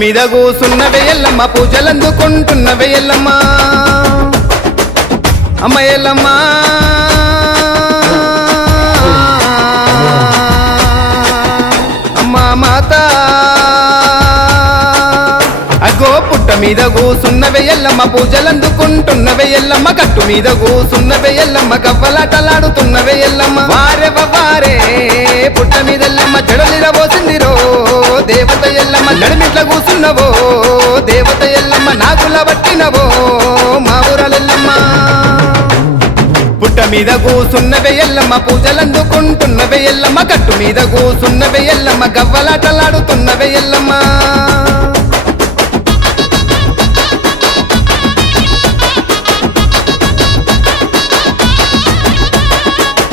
మీద కూసున్నవే ఎల్లమ్మ పూజలందుకుంటున్నవే ఎల్లమ్మ అమ్మ ఎల్లమ్మ అమ్మ మాత అగో పుట్ట మీద కూసున్నవే ఎల్లమ్మ పూజలందుకుంటున్నవే ఎల్లమ్మ కట్టు మీద కూసున్నవే ఎల్లమ్మ కవ్వలాటలాడుతున్నవే ఎల్లమ్మ వారే వారే పుట్ట మీద ఎల్లమ్మ చెడలిరబోసిందిరో దేవత ఎల్లమ్మ నడిమిట్ల కూసున్నవో దేవత ఎల్లమ్మ నాగుల పట్టినవో మా ఊరలెల్లమ్మ పుట్ట మీద కూసున్నవే ఎల్లమ్మ పూజలందుకుంటున్నవే ఎల్లమ్మ కట్టు మీద కూసున్నవే ఎల్లమ్మ గవ్వలాటలాడుతున్నవే ఎల్లమ్మ